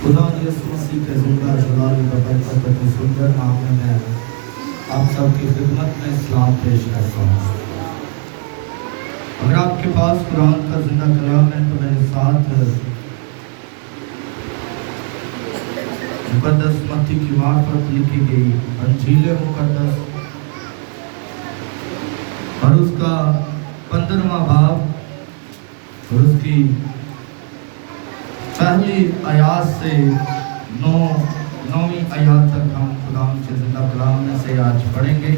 खुदा यीशु मसीह के जिंदा जलाल बरकत के सुंदर नाम में मैं आप सबकी खिदमत में सलाम पेश करता हूँ। अगर आपके पास कुरान का जिंदा कलाम है तो मेरे साथ मुकद्दस मत्ती की मार्फत लिखी गई अंजील मुकद्दस और उसका 15वां बाब और उसकी पहली आयात से 9वीं आयात तक हम खुदाम के जिंदा कलाम में से आज पढ़ेंगे।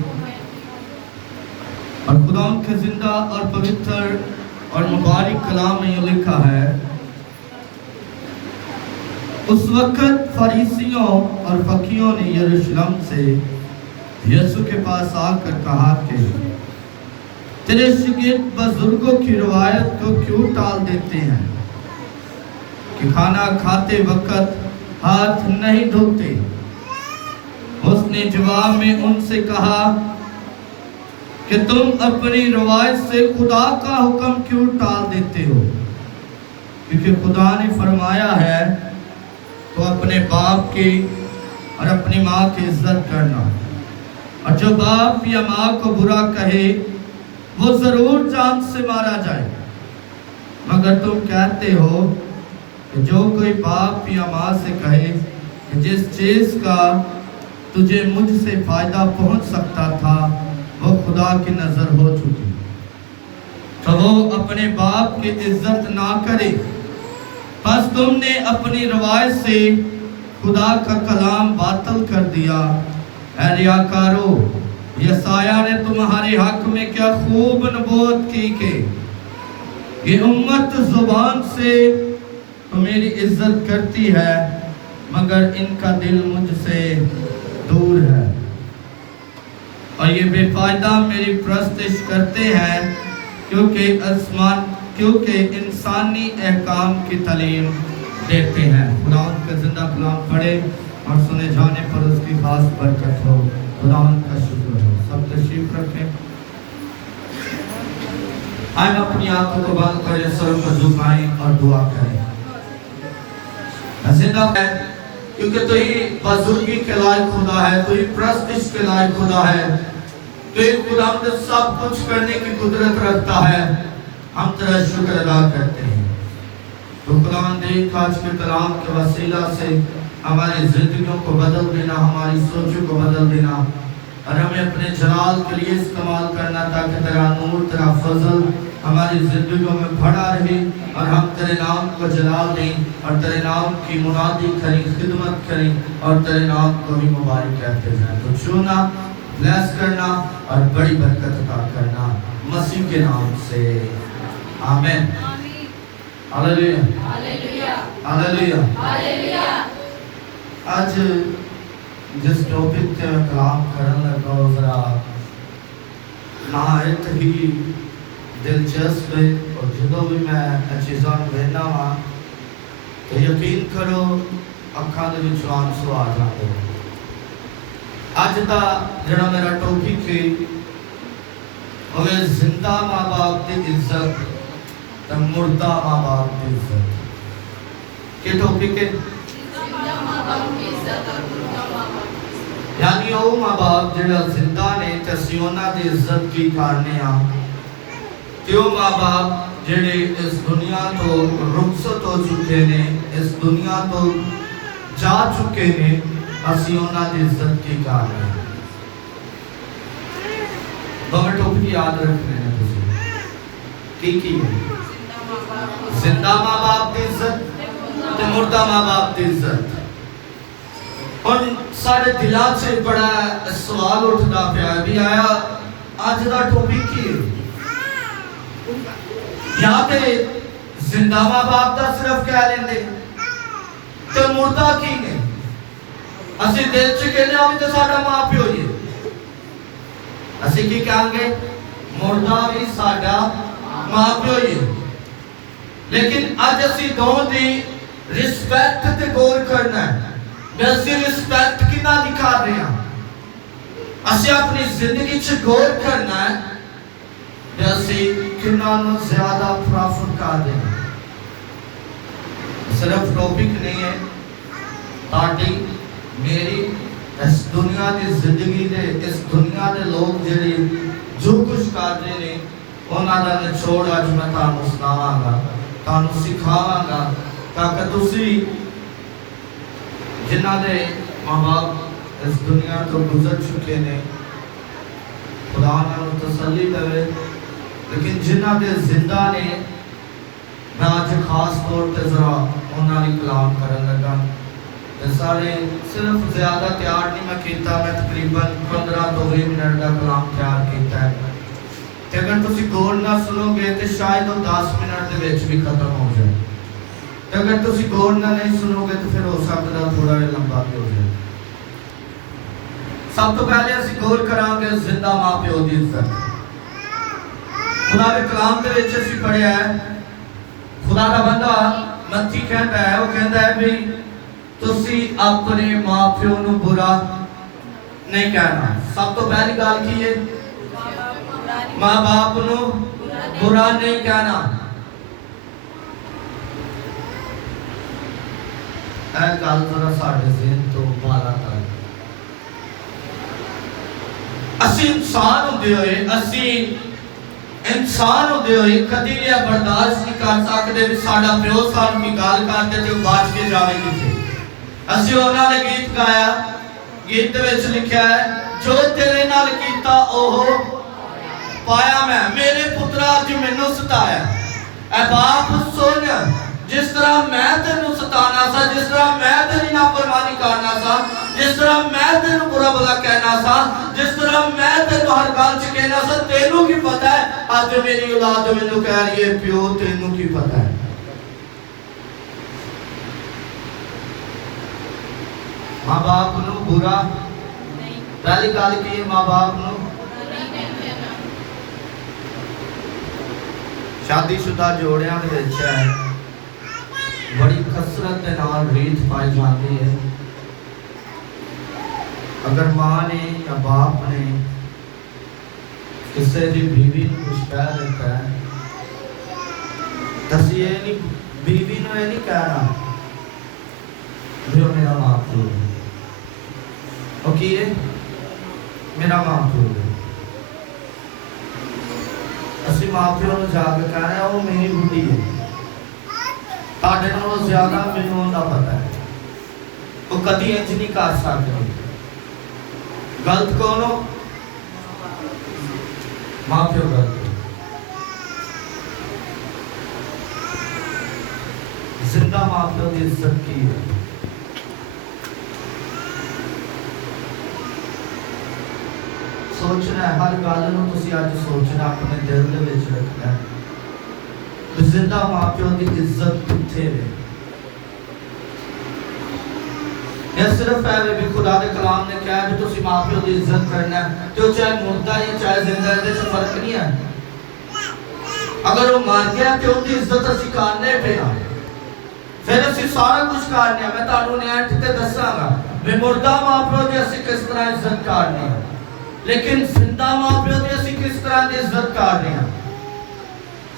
और खुदाम के जिंदा और पवित्र और मुबारक कलाम में ये लिखा है, उस वक्त फरीसियों और फकीरों ने यरूशलेम से यीशु के पास आकर कहा कि तेरे शागिर्द बुजुर्गों की रिवायत को क्यों टाल देते हैं कि खाना खाते वक्त हाथ नहीं धोते। उसने जवाब में उनसे कहा कि तुम अपनी रिवायत से खुदा का हुक्म क्यों टाल देते हो, क्योंकि खुदा ने फरमाया है तो अपने बाप की और अपनी माँ की इज्जत करना, और जो बाप या माँ को बुरा कहे वो जरूर जान से मारा जाए। मगर तुम कहते हो कि जो कोई बाप या माँ से कहे कि जिस चीज का तुझे मुझसे फायदा पहुंच सकता था वो खुदा की नजर हो चुकी, तो वो अपने बाप की इज्जत ना करे। बस तुमने अपनी रवायत से खुदा का कलाम बातिल कर दिया। ऐ रियाकारो, यसाया ने तुम्हारे हक में क्या खूब नबूवत की कि ये उम्मत जुबान से तो मेरी इज्जत करती है मगर इनका दिल मुझसे दूर है, और ये बेफायदा मेरी प्रस्तिश करते हैं क्योंकि इंसानी अहकाम की तालीम देते हैं। खुदा का जिंदा कलाम पढ़े और सुने जाने पर उसकी खास बरकत हो। खुदा का शुक्र हो। सब तशरीफ रखें। आए अपनी आंखों को बंद करें, सर को झुकाएं और दुआ करें। जिंदा है क्योंकि तो ही बुजुर्गी के लायक खुदा है, तो ही प्रस्तिश के लायक खुदा है, तो ही खुदा सब कुछ करने की कुदरत रखता है। हम तेरा शुक्र अदा करते हैं। तो खुदा देख आज के कलाम के वसीला से हमारी जिंदगियों को बदल देना, हमारी सोचों को बदल देना, और हमें अपने जलाल के लिए इस्तेमाल करना ताकि तेरा नूर, तेरा फजल हमारी जिंदगियों में भरा रहे और हम तेरे नाम को जलाल दें और तेरे नाम की मुनादी करें, खिदमत करें और तेरे नाम को भी मुबारक कहते जाएं। तो छूना, ब्लेस करना और बड़ी बरकत अता करना मसीह के नाम से, आमीन। Hallelujah, hallelujah, hallelujah, hallelujah. आज जिस टॉपिक पे मैं कलाम करने लगा जरा नहायत ही दिलचस्प है, और जो भी मैं चीज़ों वेना वा तो यकीन करो अखा दे विच आंसू आ जाते। अज का जड़ा मेरा टॉपिक है हमें जिंदा माँ बाप की इज्जत तो मुर्दा माँ बाप की इज्जत। के टॉपिक है यानी वो माँ बाप जड़ा जिंदा ने ते उन्हां दी इज्जत की करने आ, त्यो माँ बाप जेड़े इस दुनिया तो रुखसत हो चुके ने, इस दुनिया तो जा चुके ने, असी उन्हां दी इज्जत की करने। दोवें टॉपिक याद रखने ने तुसीं की जिंदा माँ बाप की इज्जत ते मुर्दा माँ बाप की इज्जत। और साढ़े दिलों से बड़ा सवाल उठता पाया भी आया अज का टॉपिक की है, या ते जिंदा माँ बाप का सिर्फ कह लेंगे तो मुर्दा की ने असी दिल च कहने भी तो साडा माँ प्यो ही है, असी की कहेंगे मुर्दा भी साडा माँ प्यो ही है। लेकिन अज असी दोनों की रिस्पेक्ट ते गौर करना है। असी रिस्पेक्ट कितना दिखा रहे हैं, असी अपनी जिंदगी च गौर करना है असी कितना ज्यादा प्रॉफिट कर दें। सिर्फ टॉपिक नहीं है, ताड़ी मेरी इस दुनिया की जिंदगी दे इस दुनिया के लोग जिहड़े जो कुछ कर रहे ने उन्हां दा निचोड़ अज मैं तुहानूं सुणावांगा, तुहानूं सिखावांगा, ताकि तुसीं जिन्हां दे मां बाप इस दुनिया तो गुजर चुके ने खुदा उन्हां तसल्ली देवे, लेकिन जिन्हां दे जिंदा ने मैं अज खास तौर पर जरा उन्हां दी कलाम करन लगा। सारे सिर्फ ज़्यादा तैयार नहीं मैं किया, मैं तकरीबन 15 तो 20 मिनट का कलाम तैयार किया है। तो अगर तुम गौर ना सुनोगे तो शायद वो 10 मिनट के भी खत्म हो जाए, तो अगर तुम गौर ना नहीं सुनोगे तो फिर हो सकता थोड़ा लंबा भी हो जाए। सब तो पहले असं गौर करांगे जिंदा मां प्यो की इज्जत। खुदा के कलाम के असीं पढ़िया है, खुदा का बंदा मत्ती कहता है, वो कहता है भी तुसी अपने मां प्यो नूं बुरा नहीं कहना। सब तो पहली गल की है मां बाप नूं बुरा नहीं कहना। ऐ गल जरा साडे ज़हन तो बाहर कर। असीं इंसान होंदे होए कदी भी बर्दाश्त नहीं कर सकते भी साडा प्यो सानूं की गल करदे ते बच के जावे किथे। असीं उन्हां ने गीत गाया, गीत विच लिखिया है जो तेरे नाल कीता ओह पाया मैं, मेरे पुत्रा अज मैनूं सताया। ऐ बाप सुन, जिस तरह मैं तेनूं सताना सा, जिस तरह मैं तेरी नाफरमानी करना सा, जिस तरह मैं तेनूं बुरा भला कहना सा, जिस तरह मैं तेनूं हर गल च कहना सा, तेनूं की पता है अज मेरी औलाद मैनूं कह रही है प्यो तेनूं की पता है। मां बाप नूं बुरा पहली गल की मां बाप नूं शादीशुदा जोड़ियां दे विच है बड़ी कसरत के नाल रीत पाई जाती है। अगर मां ने या बाप ने किसी की बीवी को कुछ कह देता है तो ये नहीं बीवी ने नहीं कहना जो मेरा मां प्यो है, ओके मेरा मां प्यो है। असीं मां प्यो नूं जाके कहना वो मेरी बुढ़ी है, तुहाडे नालों ज्यादा मैनूं उहदा पता है, वो कदी इंज नहीं कर सकते। गलत कौन हो? मां प्यो गलत हो। जिंदा मां प्यो की इज्जत की है। सोचना है हर गल नूं तुसीं अज सोचना, अपने दिल दे विच रखना है जिंदा मां प्यो की इज्जत किथे है। यह सिर्फ है भी खुदा के कलाम ने कहा है भी तुसीं मां प्यो की इज्जत करना है, तो चाहे मुर्दा है चाहे जिंदा है, इससे फर्क नहीं है। अगर वो मर गया तो उसकी इज्जत असीं करने पे हां, फिर असीं सारा कुछ करने। मैं तुहानूं एंड ते दसांगा भी मुर्दा मां प्यो की असीं किस तरह इज्जत करनी है, लेकिन जिंदा मां प्यो की असीं किस तरह की इज्जत कर रहे हैं।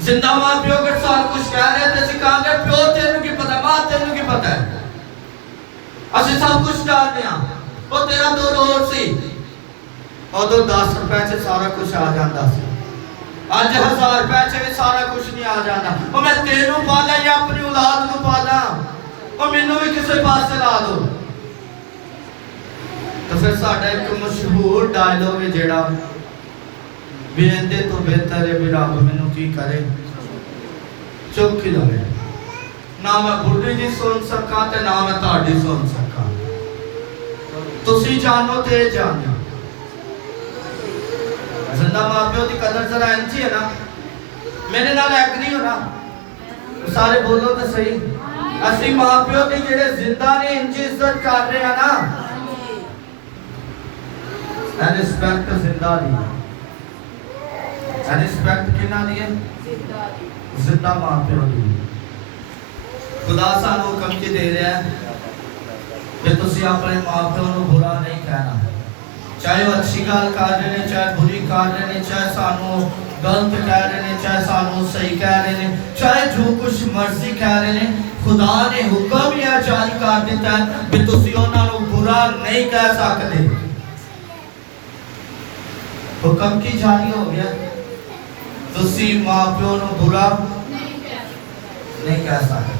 जिंदा मां प्यो अगर सारा कुछ कह रहे हैं तो असीं कहांगे प्यो तेनूं की पता, मां तेनूं की पता है, असीं सब कुछ जानते हैं। वो तेरा दौर और सी, उदों 10 रुपए च सारा कुछ आ जाता सी, अज 1000 रुपए च भी सारा कुछ नहीं आ जाता। वो मैं तेनूं पाला या अपनी औलाद नूं पाला, वो मैनूं भी किसी पासे ला दो। तो फिर साडा एक मशहूर डायलॉग है जेड़ा भी इहदे तो बेहतर है भी रब मैनूं की करे चुप ही लवे, ना मैं बुढ़ी जी सुन सका ते ना मैं तुहाडी सुन सका। तुसीं जानो ते जानो। जिंदा मां प्यो की कदर जरा इंज ही है ना, मेरे नाल एग्री हो ना, सारे बोलो तो सही। असीं मां प्यो की जेड़े जिंदा ने इंज इज्जत कर रहे हैं ना, रिस्पेक्ट जिंदा दी, रिस्पेक्ट किना दी है जिंदा मां प्यो दी। खुदा सानू हुक्म की दे रहा है कि तुसीं अपने मां प्यो नूं बुरा नहीं कहना, चाहे वो अच्छी गल कर रहे हैं चाहे बुरी कर रहे हैं, चाहे सानू गलत कह रहे हैं चाहे सानू सही कह रहे हैं, चाहे जो कुछ मर्जी कह रहे हैं। खुदा ने हुक्म ही है जारी कर दिता है भी तुसी उन्हां नूं बुरा नहीं कह सकते। हुक्म की जारी हो गया, तुसी मां प्यो नूं बुरा नहीं कह सकते,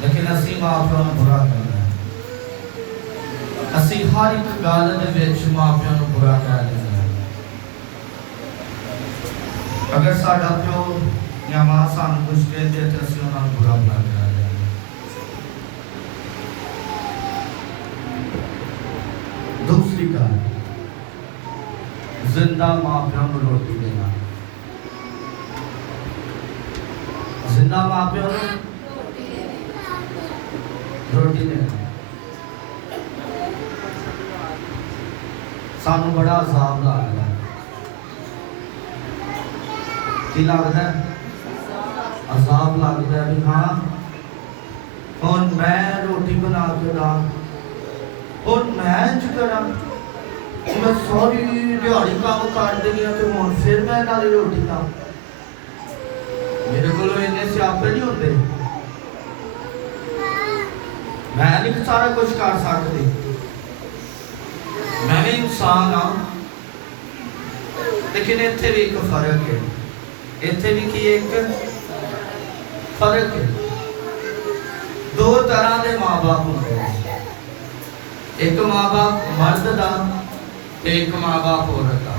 लेकिन असी मां प्यो नूं बुरा करना, असी हर एक गल दे विच मां प्यो नूं बुरा कह देना। अगर साडा प्यो या मां सानूं कुछ कहते तो असी उन्हां नूं बुरा ना कह देना। दूसरी गल, जिंदा मां प्यो नूं रोटी देना, जिंदा मां प्यो नूं रोटी देना। सानू बड़ा अजाब लगता है, की लगता है? अजाब लगता है भी हाँ हुण मैं रोटी बना के दा, हुण मैं इंज करा, मैं सारी दिहाड़ी काम कर देनी है तो हुण फिर मैं नाल रोटी दा। मेरे को इन्ने सियापे नहीं होते, मैं नहीं सारा कुछ कर सकती, मैं भी इंसान हाँ, लेकिन इत्थे भी एक फर्क है, इत्थे भी की एक फर्क है। दो तरह के माँ बाप होते हैं, एक माँ बाप मर्द का, एक माँ बाप औरत का।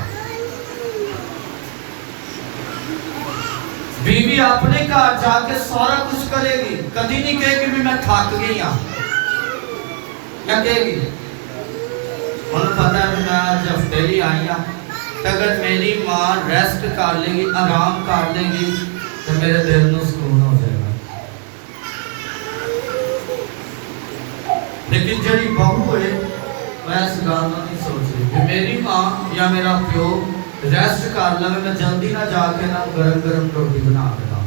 बीवी अपने घर जाके सारा कुछ करेगी, कभी नहीं कहेगी भी मैं थक गई हाँ, क्या कहेगी? उन्हें पता है मैं आज हफ्ते ही आई हाँ, अगर मेरी माँ रेस्ट कर लेगी, आराम कर लेगी तो मेरे दिल में सुकून हो जाएगा। लेकिन जड़ी बहू है वह इस गल को नहीं सोच रही कि मेरी माँ या मेरा प्यो रेस्ट कर लवे, मैं जल्दी ना जाके ना गरम गरम रोटी बना के दा।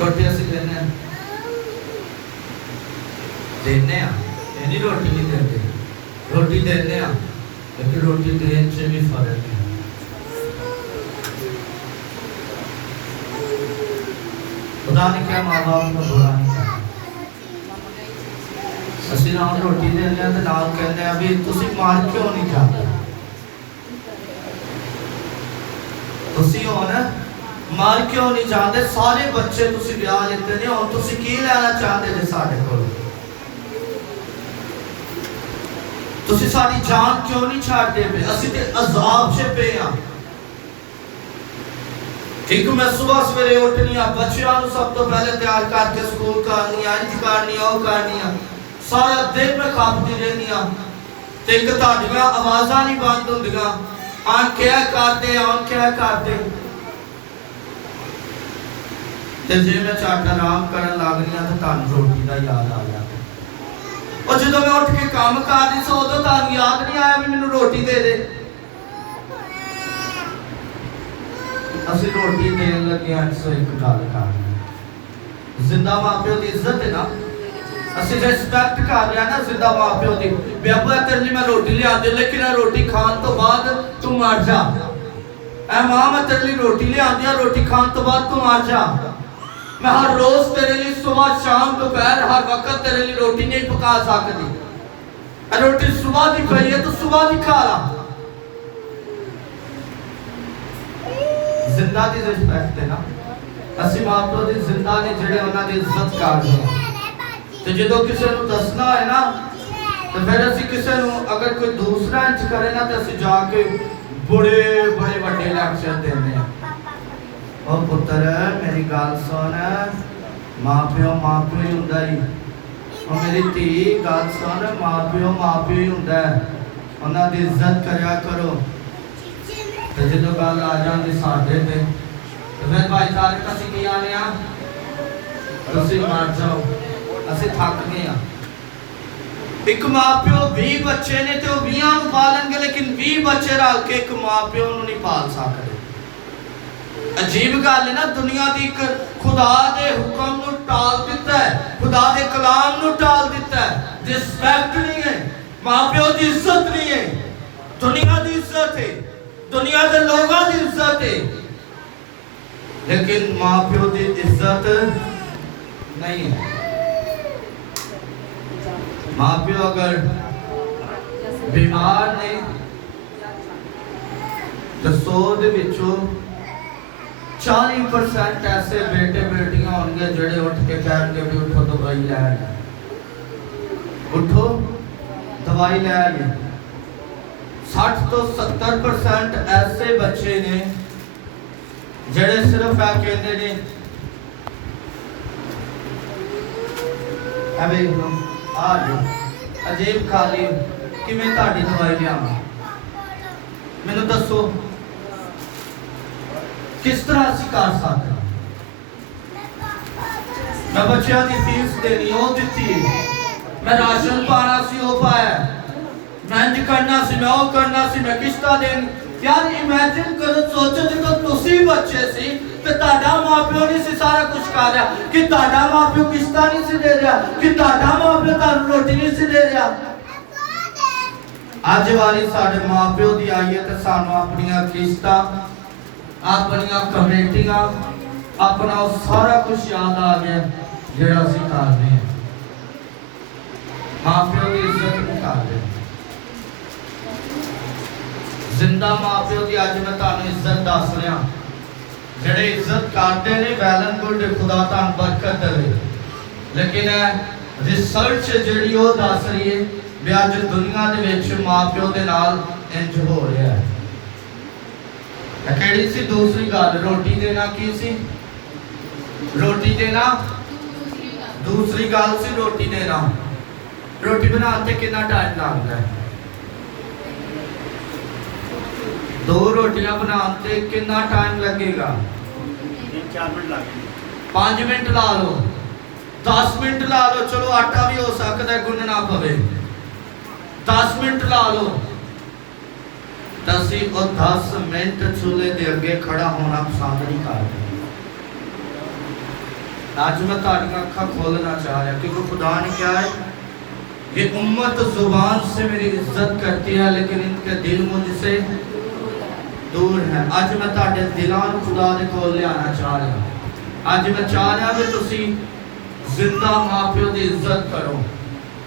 रोटी असी देने रोटी नहीं देते, रोटी देने लेकिन रोटी देने से भी फर्क है। खुदा ने क्या माँ बाप को बुरा नहीं कहा, असी नाल रोटी देने तो नाल कहने भी तुसी मार क्यों नहीं जाते, तुसी हुण मार क्यों नहीं जाते, सारे बच्चे तुसी ब्याह लेते ने, हुण तुसी की लेना चाहते जे साडे कोल, तुसी साडी जान क्यों नहीं छाड़ते पे, असी ते अजाब से पे हां। ठीक मैं सुबह सवेरे उठनी आ, बच्चों नूं सब तो पहले तैयार करके स्कूल करनी आ, इंज करनी आ, ओ करनी आ, सारा दिन मैं खापती रहनी आ, ते इक तुहाडीआं आवाज़ां नहीं बंद हुंदियां, आन क्या करते आन क्या करते, ते जे मैं झट आराम करन लगनी आ तो तुहानूं रोटी दा याद आ गया, और जो मैं उठ के काम कर रही सो उदों तुहानूं याद नहीं आया भी मैनूं रोटी दे दे। असीं रोटी देन लगे सो एक गल करनी, जिंदा मां प्यो की इज्जत है ना, असीं रिस्पेक्ट कर रहे हैं ना जिंदा मां प्यो की, बेबा तेरे लिए मैं रोटी लिया दे, लेकिन रोटी खान तो बाद तू मर जा, ऐ मां मैं तेरे लिए रोटी लिया दिया, रोटी खान तो बाद तू मर जा, मैं हर रोज तेरे लिए सुबह शाम दोपहर हर वक्त तेरे लिए रोटी नहीं पका सकती, रोटी सुबह की पई है तो सुबह की खा ला। जिंदा की रिस्पेक्ट है ना, असी मां प्यो दी जिंदा ने जेड़े उन्हां दी इज्जत करदे हां, ते जदों किसी नूं दसना है ना तो फिर असी किसी नूं अगर कोई दूसरा इंच करे ना तो असी जाके बड़े बड़े वड्डे लैक्चर देने हैं, ओ पुत्र मेरी गल सुन, मां प्यो ही हुंदा ही, ओ मेरी धी गल सुन, मां प्यो ही हुंदा है, उन्हां दी इज्जत करया करो। तो जो गल आ जाती साढ़े ते तो फिर भाई सारे असीं की आने आ, तुसीं मर जाओ, असीं थक गए हाँ। एक मां प्यो 20 बच्चे ने तो 20 नूं पालणगे, लेकिन 20 बच्चे रल के एक मां प्यो नूं नहीं पाल सकते। अजीब गल है ना, दुनिया की एक खुदा दे हुक्म नूं टाल दिता है, खुदा दे कलाम नूं टाल दिता है, रिस्पेक्ट नहीं है, मां प्यो की इज्जत नहीं है, दुनिया की इज्जत है, दुनिया के लोगों की इज्जत है, लेकिन मां प्यो की इज्जत नहीं है। माँ प्यो अगर बीमार ने तो 100 ਦੇ ਵਿੱਚੋਂ 40% ऐसे बेटे बेटियां होंगे जड़े उठ के कहेंगे भी उठो दवाई ले आए, उठो दवाई ले आए। 60 तो 70% ऐसे बच्चे ने जड़े सिर्फ आ कहते ने आ जाओ अजीब खा ली कि मैं ताड़ी दवाई लिया मैनू दसो किस तरह ਅਸੀਂ ਕਰ ਸਕਦੇ। मैं बच्चों की फीस देनी वो दी, मैं राशन पाना सी वो पाया, मैं इंज करना सी मैं वो करना सी, मैं किश्ता देनी। यार इमेजिन करो, सोचो जो तुसी बच्चे सी ते ताड़ा मां प्यो नहीं सी सारा कुछ कर रहा, कि ताड़ा मां प्यो किश्ता नहीं सी दे रहा, कि ताड़ा मां प्यो तानू रोटी नहीं सी दे रहा। अज वाली साडे मां प्यो दी आई है ते सानू अपनी किश्ता अपनिया कमेटियां अपना सारा कुछ याद आ गया जेड़ा असीं करदे हैं। मां प्यो की इज्जत नहीं करदे। जिंदा मां प्यो की अज मैं तुहानू इज्जत दस रहा, जेड़े इज्जत करते ने वैलन गुड खुदा तुहानू बरकत देवे। लेकिन रिसर्च जेड़ी वो दस रही है भी अज दुनिया दे विच मां प्यो दे नाल इंज हो रहा है। केड़ी सी दूसरी गल, रोटी देना की सी, रोटी देना दूसरी गल सी रोटी देना। रोटी बनाते कितना टाइम लगता है? 2 रोटियां बनाते कितना टाइम लगेगा? 3-4 मिनट लगेंगे। 5 मिनट ला लो, 10 मिनट ला लो, चलो आटा भी हो सकता है गुनना पवे, 10 मिनट ला लो। दसी और 10 मिनट चूल्हे के अगे खड़ा होना पसंद नहीं करते। आज मैं ताड़ी अखा खोलना चाह रहा क्योंकि खुदा ने क्या है, ये उम्मत जुबान से मेरी इज्जत करती है लेकिन इनके दिल मुझसे दूर है। आज मैं ताड़े दिलों खुदा दे कोल लियाना चाह रहा। आज मैं चाह रहा भी तुसी जिंदा मां प्यो की इज्जत करो,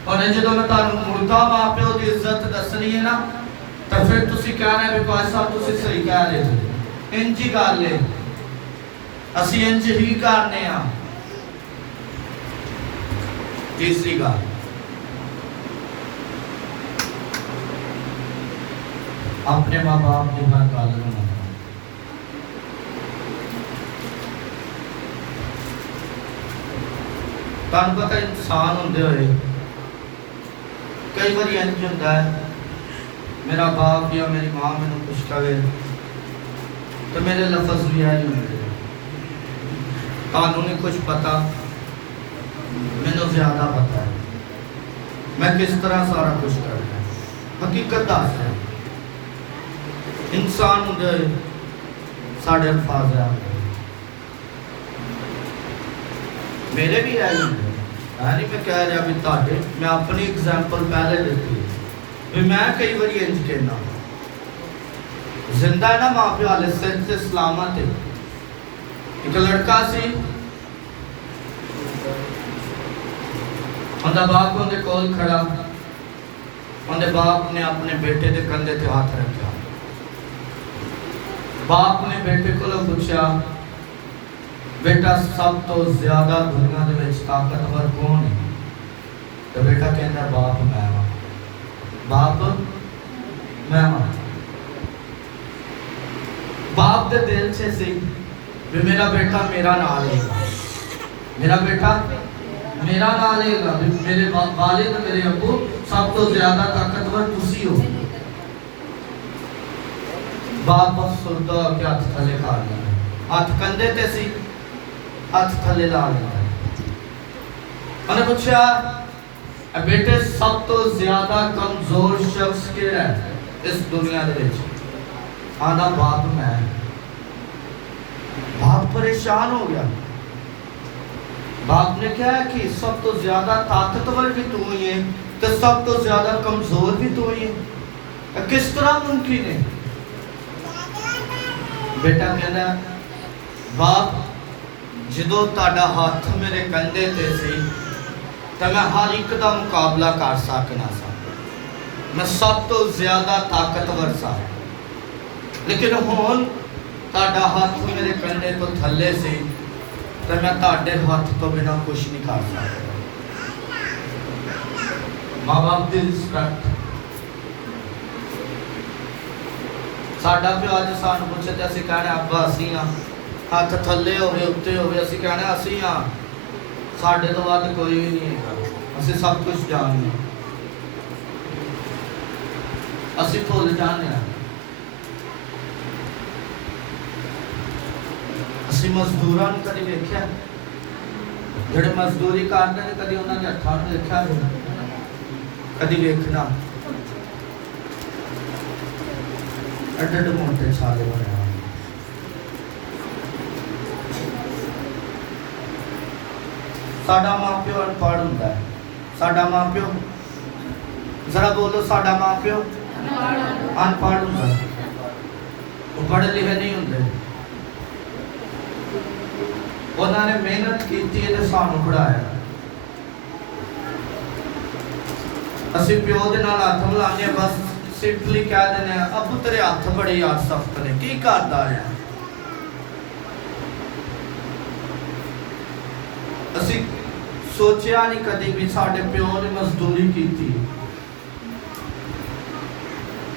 और जो मैं तुहानू मुर्दा मां प्यो की इज्जत दसनी है ना, तो फिर तुसी कहना है भी पास साहब तुसी सही कह रहे हो, इंज ही कर ले, असी इंज ही करने आ। तीसरी गल, अपने मां बाप की हर गल नूं तुहानू पता इंसान होंदे होए कई बार इंज हुंदा है, मेरा बाप या मेरी मां मैनू कुछ कहे तो मेरे लफज भी है होंगे, तुहानू नहीं कुछ पता, मैनू ज्यादा पता है, मैं किस तरह सारा कुछ करना है। हकीकत दस है, इंसान होंदे साढ़े अल्फाज है, मेरे भी है नहीं, मैं कह रहा भी ताड़े, मैं अपनी एग्जाम्पल पहले देती भी मैं कई बार इंज कहना जिंदा है ना मां प्यो हाले सिर से सलामत है। एक लड़का सी, उनका बाप उनके कोल खड़ा, उनके बाप ने अपने बेटे के कंधे ते हाथ रखा। बाप ने बेटे को पूछा, बेटा सब तो ज्यादा दुनिया दे विच ताकतवर कौन है? तो बेटा कहता बाप मैं वा, बाप मैं वा। बाप दे दिल से सी भी मेरा बेटा मेरा नाम लेगा, मेरा बेटा मेरा नाम लेगा, मेरे वालिद मेरे अब्बू सब तो ज्यादा ताकतवर तुसी हो। बाप सुरदा के हाथ थले खा लिया, हाथ कंधे ते सी, हाथ थले ला लिया। उन्हें पूछा बेटे सब तो ज्यादा कमजोर शख्स केड़ा है इस दुनिया दे विच? आंदा बाप मैं। बाप परेशान हो गया। बाप ने क्या है कि सब तो ज्यादा ताकतवर भी तू ही है तो सब तो ज्यादा कमजोर भी तू ही है, किस तरह मुमकिन है? बेटा कहना बाप ਜਦੋਂ ਤੁਹਾਡਾ ਹੱਥ ਮੇਰੇ ਕੰਧੇ ਤੇ ਸੀ ਤਾਂ ਮੈਂ ਹਰ ਇੱਕ ਦਾ ਮੁਕਾਬਲਾ ਕਰ ਸਕਣਾ ਸਾਂ, ਮੈਂ ਸਭ ਤੋਂ ਜ਼ਿਆਦਾ ਤਾਕਤਵਰ ਸਾਂ। ਲੇਕਿਨ ਹੁਣ ਤੁਹਾਡਾ ਹੱਥ ਮੇਰੇ ਕੰਧੇ ਤੋਂ ਥੱਲੇ ਸੀ ਤਾਂ ਮੈਂ ਤੁਹਾਡੇ ਹੱਥ ਤੋਂ ਬਿਨਾਂ ਕੁਝ ਨਹੀਂ ਕਰ ਸਕਦਾ। ਮਾਂ ਬਾਪ ਦੀ ਰਿਸਪੈਕਟ, ਸਾਡਾ ਪਿਓ ਅੱਜ ਸਾਨੂੰ ਪੁੱਛੇ ਤੇ ਅਸੀਂ ਕਹਿਣਾ ਅੱਬਾ ਅਸੀਂ ਆ, ਹੱਥ ਥੱਲੇ ਹੋਵੇ ਉੱਤੇ ਹੋਵੇ ਅਸੀਂ ਕਹਿਣਾ ਅਸੀਂ ਆ, ਸਾਡੇ ਤੋਂ ਵੱਧ ਕੋਈ ਵੀ ਨਹੀਂ ਹੈਗਾ, ਅਸੀਂ ਸਭ ਕੁਝ ਜਾਣਦੇ ਹਾਂ। ਅਸੀਂ ਭੁੱਲ ਜਾਂਦੇ ਹਾਂ। ਅਸੀਂ ਮਜ਼ਦੂਰਾਂ ਨੂੰ ਕਦੀ ਵੇਖਿਆ? ਜਿਹੜੇ ਮਜ਼ਦੂਰੀ ਕਰਦੇ ਨੇ ਕਦੀ ਉਹਨਾਂ ਦੇ ਹੱਥਾਂ ਨੂੰ ਵੇਖਿਆ? ਕਦੀ ਵੇਖਣਾ? ਅੱਡ ਮੋਟੇ ਛਾਲੇ ਬਣੇ। ਸਾਡਾ ਮਾਂ ਪਿਓ ਅਨਪੜ੍ਹ ਹੁੰਦਾ ਹੈ। ਸਾਡਾ ਮਾਂ ਪਿਓ, ਜ਼ਰਾ ਬੋਲੋ, ਸਾਡਾ ਮਾਂ ਪਿਓ ਅਨਪੜ੍ਹ ਹੁੰਦਾ ਹੈ। ਉਹ ਪੜ੍ਹੇ ਲਿਖੇ ਨਹੀਂ ਹੁੰਦੇ। ਉਹਨਾਂ ਨੇ ਮਿਹਨਤ ਕੀਤੀ ਤੇ ਸਾਨੂੰ ਪੜ੍ਹਾਇਆ। ਅਸੀਂ ਪਿਓ ਦੇ ਨਾਲ ਹੱਥ ਮਿਲਾਉਂਦੇ ਹਾਂ, ਬਸ ਸਿੰਪਲੀ ਕਹਿ ਦਿੰਦੇ ਹਾਂ ਅੱਬੂ ਤੇਰੇ ਹੱਥ ਬੜੇ ਯਾਰ ਸਖਤ ਨੇ, ਕੀ ਕਰਦਾ ਹੈ? ਅਸੀਂ ਸੋਚਿਆ ਨਹੀਂ ਕਦੇ ਵੀ ਸਾਡੇ ਪਿਓ ਨੇ ਮਜ਼ਦੂਰੀ ਕੀਤੀ,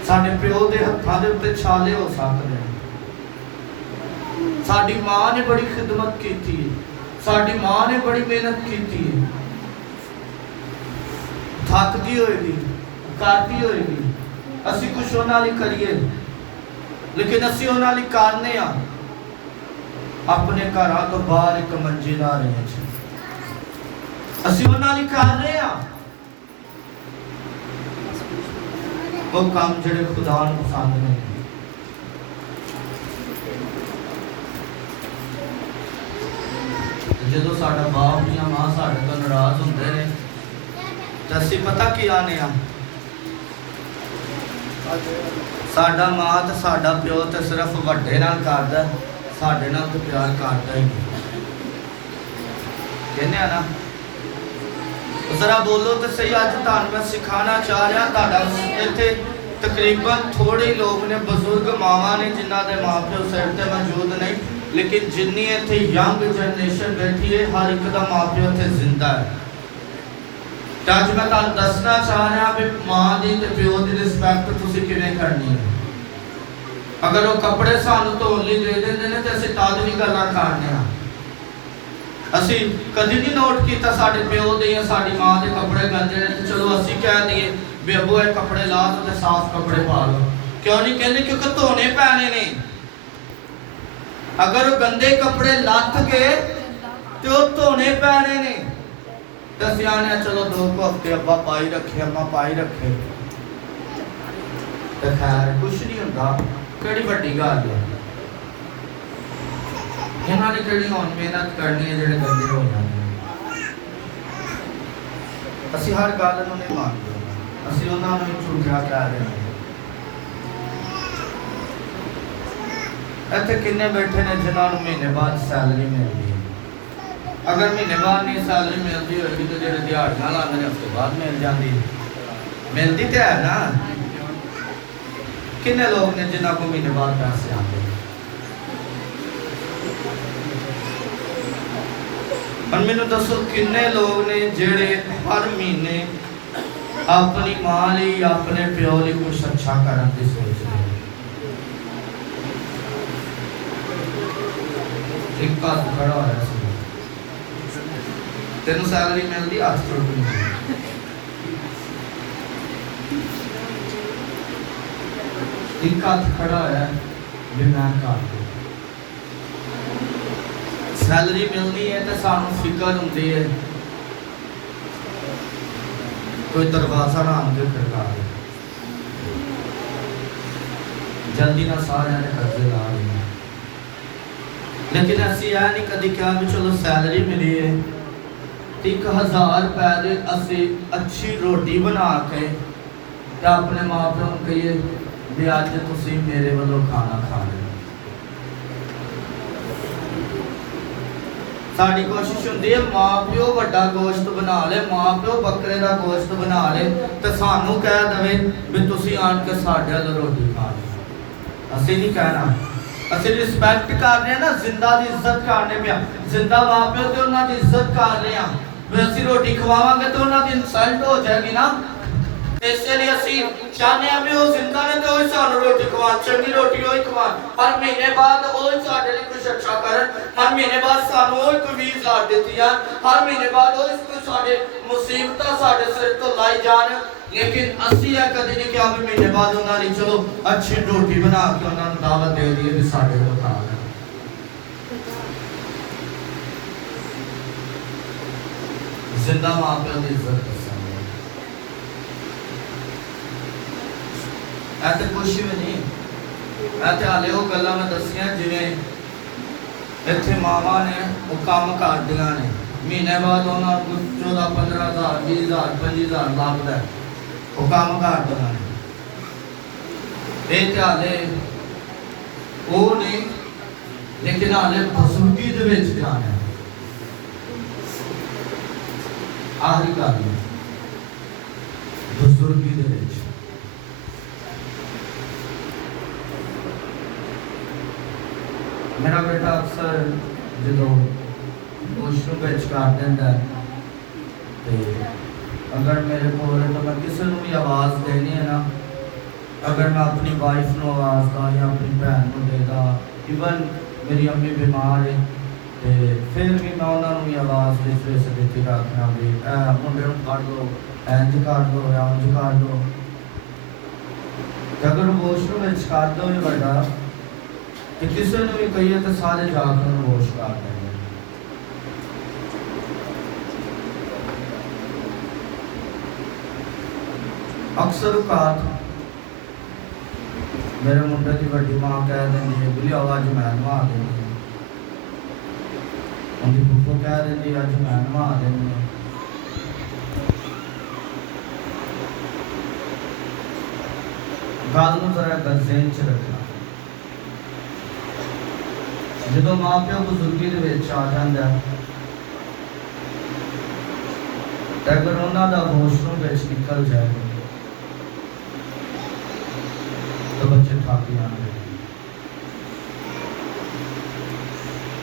ਸਾਡੇ ਪਿਓ ਦੇ ਹੱਥਾਂ ਦੇ ਉੱਤੇ ਛਾਲੇ ਹੋ ਸਕਦੇ ਨੇ। ਸਾਡੀ ਮਾਂ ਨੇ ਬੜੀ ਖਿਦਮਤ ਕੀਤੀ ਹੈ, ਸਾਡੀ ਮਾਂ ਨੇ ਬੜੀ ਮਿਹਨਤ ਕੀਤੀ ਹੈ। ਥੱਕ ਗਈ ਹੋਏਗੀ, ਕਰਦੀ ਹੋਏਗੀ, ਅਸੀਂ ਕੁਛ ਉਹਨਾਂ ਲਈ ਕਰੀਏ, ਲੇਕਿਨ ਅਸੀਂ ਉਹਨਾਂ ਲਈ ਕਰਨੇ ਆ ਆਪਣੇ ਘਰਾਂ ਤੋਂ ਬਾਹਰ ਇੱਕ ਮੰਜ਼ਿਲਾਂ ਰਹੇ ਚ। ਅਸੀਂ ਉਹਨਾਂ ਲਈ ਕਰ ਰਹੇ ਆ ਉਹ ਕੰਮ ਜਿਹੜੇ ਖੁਦਾ ਨੂੰ ਪਸੰਦ ਨਹੀਂ। ਜਦੋਂ ਸਾਡਾ ਬਾਪ ਜਾਂ ਮਾਂ ਸਾਡੇ ਤੋਂ ਨਾਰਾਜ਼ ਹੁੰਦੇ ਨੇ ਤਾਂ ਅਸੀਂ ਪਤਾ ਕੀ ਆਨੇ ਆ, ਸਾਡਾ ਮਾਂ ਤੇ ਸਾਡਾ ਪਿਓ ਤੇ ਸਿਰਫ ਵੱਡੇ ਨਾਲ ਕਰਦਾ, ਸਾਡੇ ਨਾਲ ਤਾਂ ਪਿਆਰ ਕਰਦਾ ਹੀ ਨਹੀਂ। ਕਹਿੰਦੇ ਆ ਨਾ, ਜ਼ਰਾ ਬੋਲੋ ਤੇ ਸਹੀ। ਅੱਜ ਤੁਹਾਨੂੰ ਮੈਂ ਸਿਖਾਣਾ ਚਾਹ ਰਿਹਾ, ਤੁਹਾਡਾ ਇੱਥੇ ਤਕਰੀਬਨ ਥੋੜੇ ਲੋਕ ਨੇ, ਬਜ਼ੁਰਗ ਮਾਵਾਂ ਨੇ ਜਿਨ੍ਹਾਂ ਦੇ ਮਾਂ ਪਿਓ ਸਿਰ ਤੇ ਮੌਜੂਦ ਨਹੀਂ, ਲੇਕਿਨ ਜਿੰਨੀ ਇੱਥੇ ਯੰਗ ਜਨਰੇਸ਼ਨ ਬੈਠੀ ਹੈ ਹਰ ਇੱਕ ਦਾ ਮਾਂ ਪਿਓ ਇੱਥੇ ਜ਼ਿੰਦਾ ਹੈ। ਤਾਂ ਅੱਜ ਮੈਂ ਤੁਹਾਨੂੰ ਦੱਸਣਾ ਚਾਹ ਰਿਹਾ ਵੀ ਮਾਂ ਦੀ ਤੇ ਪਿਓ ਦੀ ਰਿਸਪੈਕਟ ਤੁਸੀਂ ਕਿਵੇਂ ਕਰਨੀ ਹੈ। ਅਗਰ ਉਹ ਕੱਪੜੇ ਸਾਨੂੰ ਧੋਣ ਲਈ ਦੇ ਦਿੰਦੇ ਨੇ ਤੇ ਅਸੀਂ ਤਦ ਵੀ ਗੱਲਾਂ ਕਰਨੇ ਆ। ਅਸੀਂ ਕਦੀ ਨਹੀਂ ਨੋਟ ਕੀਤਾ ਸਾਡੇ ਪਿਓ ਦੇ ਜਾਂ ਸਾਡੀ ਮਾਂ ਦੇ ਕੱਪੜੇ ਗੰਦੇ ਨੇ ਤੇ ਚਲੋ ਅਸੀਂ ਕਹਿ ਦਈਏ ਵੀ ਅੱਬੂ ਇਹ ਕੱਪੜੇ ਲਾ ਦੋ ਤੇ ਸਾਫ਼ ਕੱਪੜੇ ਪਾ ਲਓ। ਕਿਉਂ ਨਹੀਂ ਕਹਿੰਦੇ? ਕਿਉਂਕਿ ਧੋਣੇ ਪੈਣੇ ਨੇ। ਅਗਰ ਉਹ ਗੰਦੇ ਕੱਪੜੇ ਲੱਥ ਗਏ ਤੇ ਉਹ ਧੋਣੇ ਪੈਣੇ ਨੇ। ਤੇ ਅਸੀਂ ਆਨੇ ਚਲੋ 2 ਹਫ਼ਤੇ ਅੱਬਾ ਪਾਈ ਰੱਖੇ, ਅੰਮਾ ਪਾਈ ਰੱਖੇ, ਤੇ ਖੈਰ ਕੁਛ ਨਹੀਂ ਹੁੰਦਾ, ਕਿਹੜੀ ਵੱਡੀ ਗੱਲ ਹੈ। ਇਹਨਾਂ ਨੇ ਕਿਹੜੀ ਹੁਣ ਮਿਹਨਤ ਕਰਨੀ ਹੈ ਜਿਹੜੇ ਗੰਦੇ ਹੋ ਜਾਂਦੇ। ਅਸੀਂ ਹਰ ਗੱਲ ਨੂੰ ਨਹੀਂ ਮੰਨਦੇ, ਅਸੀਂ ਉਹਨਾਂ ਨੂੰ ਝੂਠਾ ਕਹਿ ਰਹੇ ਹਾਂ। ਇੱਥੇ ਕਿੰਨੇ ਬੈਠੇ ਨੇ ਜਿਨ੍ਹਾਂ ਨੂੰ ਮਹੀਨੇ ਬਾਅਦ ਸੈਲਰੀ ਮਿਲਦੀ ਹੈ? ਅਗਰ ਮਹੀਨੇ ਬਾਅਦ ਨਹੀਂ ਸੈਲਰੀ ਮਿਲਦੀ ਹੋਏਗੀ ਤਾਂ ਜਿਹੜੇ ਦਿਹਾੜੀਆਂ ਲਾਉਂਦੇ ਨੇ ਹਫ਼ਤੇ ਬਾਅਦ ਮਿਲ ਜਾਂਦੀ, ਮਿਲਦੀ ਤੇ ਹੈ ਨਾ। ਕਿੰਨੇ ਲੋਕ ਨੇ ਜਿਨ੍ਹਾਂ ਕੋਲ ਮਹੀਨੇ ਬਾਅਦ ਪੈਸੇ ਆਉਂਦੇ? ਹੁਣ ਮੈਨੂੰ ਦੱਸੋ ਕਿੰਨੇ ਲੋਕ ਨੇ ਜਿਹੜੇ ਹਰ ਮਹੀਨੇ ਆਪਣੀ ਮਾਂ ਲਈ, ਆਪਣੇ ਪਿਓ ਲਈ ਕੁਛ ਅੱਛਾ ਕਰਨ ਦੀ ਸੋਚਦੇ ਨੇ? ਇੱਕ ਹੱਥ ਖੜਾ ਹੋਇਆ ਸੀ, ਤੈਨੂੰ ਸੈਲਰੀ ਮਿਲਦੀ, ਹੱਥ ਚੁੱਕ। ਇੱਕ ਹੱਥ ਖੜਾ ਹੋਇਆ ਵੀ ਮੈਂ ਕਰ ਸੈਲਰੀ ਮਿਲਦੀ ਹੈ ਤੇ ਸਾਨੂੰ ਫਿਕਰ ਹੁੰਦੀ ਹੈ ਕੋਈ ਦਰਵਾਜ਼ਾ ਨਾ ਆਉਂਦੇ ਕਰਦਾ, ਜਲਦੀ ਨਾਲ ਸਾਰਿਆਂ ਨੇ ਕਰਜ਼ੇ ਲਾ ਲਏ। ਲੇਕਿਨ ਅਸੀਂ ਇਹ ਨਹੀਂ ਕਦੀ ਕਿਹਾ ਵੀ ਚਲੋ ਸੈਲਰੀ ਮਿਲੀ ਹੈ 1000 ਰੁਪਏ ਦੇ ਅਸੀਂ ਅੱਛੀ ਰੋਟੀ ਬਣਾ ਕੇ ਤੇ ਆਪਣੇ ਮਾਂ ਪਿਓ ਨੂੰ ਕਹੀਏ ਵੀ ਅੱਜ ਤੁਸੀਂ ਮੇਰੇ ਵੱਲੋਂ ਖਾਣਾ ਖਾ ਲਓ। साड़ी कोशिश होंदी है माँ प्यो वड्डा गोश्त बना ले, माँ प्यो बकरे का गोश्त बना ले तो सानू कह दे भी तुसी आन के साडे वाल रोटी खा लो। असी नहीं कहना, असी रिस्पैक्ट कर रहे हैं ना, जिंदा की इज्जत करने पे, जिंदा माँ प्यो तो उन्होंने इज्जत कर रहे हैं, भी असी रोटी खवावांगे तो उन्होंने इंसल्ट हो जाएगी ना। इसलिए असी चाहते हैं भी वो जिंदा ने तो सानू रोटी खवा, चंगी रोटी वही खवा, हर महीने बाद वही साडे लिए कुछ अच्छा करन, हर महीने बाद सानू वही कोई 20,000 देती है, हर महीने बाद वही कोई साडे मुसीबत साडे सिर तो लाई जान। लेकिन असी है कभी नहीं क्या भी महीने बाद उन्होंने चलो अच्छी रोटी बना के उन्होंने दावत दे दी भी साडे को खा ले। जिंदा मां प्यो की इज्जत ऐसे कुछ भी नहीं, ऐसे हाले वो गल्लां मैं दसियां जिवें इत्थे मावां ने वो काम करदियां ने, महीने बाद उन्हां को 14-15,000 20,000 25,000 लगदा है, वो काम करदियां ने। ये हाले वो नहीं, लेकिन हाले बजुर्गी दे विच जाना है। आखिरी गल बजुर्गी दे विच मेरा बेटा अक्सर जो वॉशरूम बेच कर देता है तो अगर मेरे को तो मैं किसी को भी आवाज़ देनी है ना, अगर मैं अपनी वाइफ को आवाज़ दा या अपनी भैन को देगा, इवन मेरी अम्मी बीमार है तो फिर भी मैं उन्होंने भी आवाज़ इस वजह से देती रखना भी मुंडे कर दो, इंज कर दो या उंज कर दो। अगर वॉशरूम बेच कर दो बड़ा कि किसी ने भी कही तो सारे जाकर वॉश कर देंगे। अक्सर औकात मेरे मुंडे की बड़ी मां कह देंगी है बोली आवाज मैं नवा देंगी, उनकी फुफो कह देंगी अज मैं नवा देंगी। गल नूं जरा गज़ेन च रखना, जो माँ प्यो बजुर्गी आ जाता अगर उन्होंने वॉशरूम निकल जाए तो बच्चे थक जाएंगे।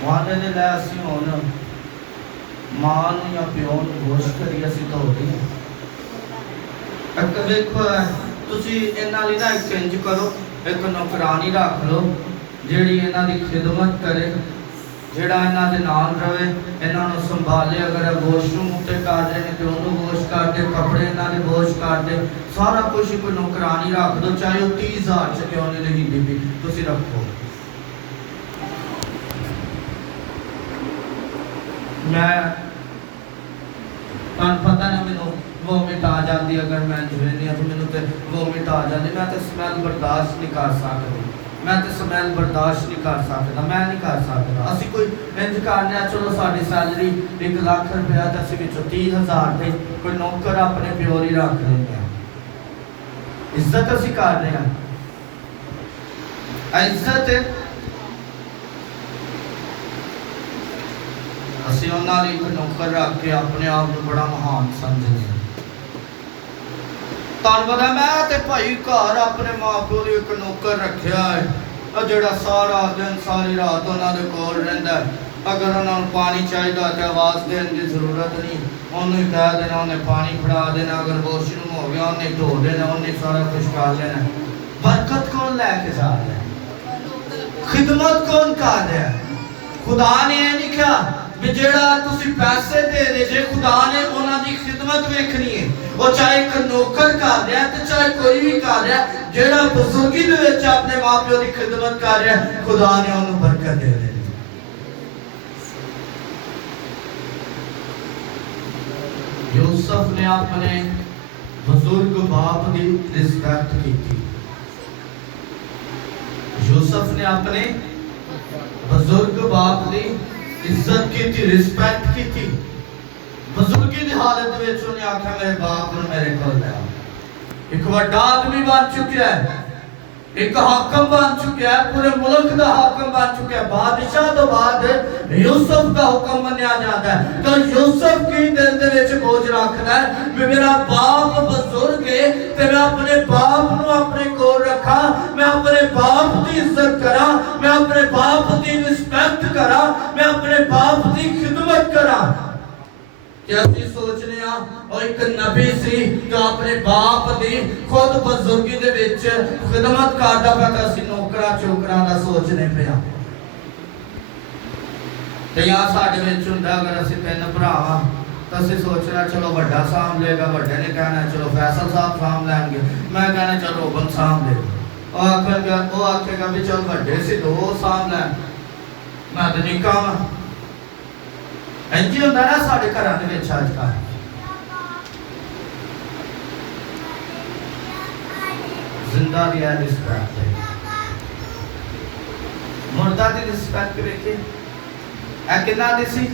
वादे ने लै असी हुण मां या प्यो होश करिए असी धोते हैं। देखो तुसी इन्हां लई ना एक इंज करो, एक नौकरानी रख लो जिहड़ी इन्हां दी खिदमत करे, जिहड़ा इन्हां दे नाल रहे, इन्हां नूं संभाले। अगर वॉशरूम उत्ते कर रहे हैं तो उन्होंने वॉश कर दे, कपड़े इन्हां दे वॉश कर दे, सारा कुछ कोई नौकरानी रख दो, चाहे वो 30,000 च क्यों नहीं रही भी तुसी रखो। मैं पता नहीं मैनू वोमिट आ जाती, अगर मैं जुएनी तो मैनू तो वोमिट आ जाती, मैं तो स्मैल बर्दाश्त नहीं कर सकती, मैं तो स्मैल बर्दाश्त नहीं कर सकता, मैं नहीं कर सकता। असी कोई इंज करने चलो साड़ी सैलरी 1 लाख रुपया तो असी 30,000 दे कोई नौकर अपने प्यो ही रख लेंगे, इज्जत असी कर रहे हैं। इज्जत असी उन्होंने एक नौकर रख के अपने आप को बड़ा महान समझने। पता मैं तो भाई घर अपने माँ प्यो एक नौकर रखा है जोड़ा सारा दिन सारी रात उन्होंने कोल रहिंदा है। अगर उन्होंने पानी चाहिए तो आवाज़ देने की जरूरत नहीं, उन्होंने कह देना, उन्हें पानी फड़ा देना, अगर वॉशरूम हो गया उन्हें धो देना, उन्हें सारा कुछ कर लेना। बरकत कौन लैके जा रहा है, खिदमत कौन कर रहा है? खुदा ने यह नहीं कहा भी जेड़ा तुसी पैसे दे रहे जे, खुदा ने उन्हां दी खिदमत वेखनी है। वो चाहे एक नौकर कर रहा है तो चाहे कोई भी कर रहा है, जेड़ा बुजुर्गी दे विच अपने मां प्यो दी खिदमत कर रहा है, खुदा ने उन्हें बरकत दे देनी। यूसुफ ने अपने बुजुर्ग बाप की रिस्पेक्ट की थी। यूसुफ ने अपने बुजुर्ग बाप की इज्जत की थी, रिस्पेक्ट की थी। बुजुर्गी की हालत में उन्हें आखा मेरे बाप ने मेरे को लिया। एक बड़ा आदमी बन चुका है, एक हाकम बन चुका है, पूरे मुल्क का हाकम बन चुका है। बादशाह तो बाद यूसुफ का हुक्म मनिया जाता है। तो यूसुफ की दिल दे विच बोझ रखदा है कि मेरा बाप बुजुर्ग है ते मैं अपने बाप नूं अपने कोल रखा, मैं अपने बाप की इज्जत करा, मैं अपने बाप की रिस्पेक्ट करा, मैं अपने बाप की खिदमत करा। ਅਸੀਂ ਸੋਚਨੇ ਆ ਉਹ ਇੱਕ ਨਬੀ ਸੀ ਜੋ ਆਪਣੇ ਬਾਪ ਦੀ ਖੁਦ ਬਜ਼ੁਰਗੀ ਦੇ ਵਿੱਚ ਖਿਦਮਤ ਕਰਦਾ ਪਿਆ ਤਾਂ ਅਸੀਂ ਨੌਕਰਾਂ ਚੋਕਰਾਂ ਦਾ ਸੋਚਨੇ ਪਿਆ। ਤੇ ਯਾ ਸਾਡੇ ਵਿੱਚ ਹੁੰਦਾ ਅਗਰ ਅਸੀਂ ਤਿੰਨ ਭਰਾ ਤਾਂ ਅਸੀਂ ਸੋਚਣਾ ਚਲੋ ਵੱਡਾ ਸਾਂਭ ਲੇਗਾ, ਵੱਡੇ ਨੇ ਕਹਿਣਾ ਚਲੋ ਫੈਸਲ ਸਾਹਿਬ ਸਾਂਭ ਲੈਣਗੇ, ਮੈਂ ਕਹਿਣਾ ਚਲੋ ਰੋਬਨ ਸਾਂਭ ਲੈ। ਉਹ ਆਖੇਗਾ ਵੀ ਚਲ ਵੱਡੇ ਸੀ ਦੋ ਸਾਂਭ ਲੈਣ, ਮੈਂ ਤਾਂ ਨਿੱਕਾ ਵਾਂ। ਇੰਜ ਹੁੰਦਾ ਨਾ ਸਾਡੇ ਘਰਾਂ ਦੇ ਵਿੱਚ ਅੱਜ ਕੱਲ੍ਹ। ਜ਼ਿੰਦਾ ਦੀ ਰਿਸਪੈਕਟ ਹੈ, ਮੁਰਦਾ ਦੀ ਰਿਸਪੈਕਟ ਵੇਖੇ ਇਹ ਕਿੰਨਾ ਦੀ ਸੀ।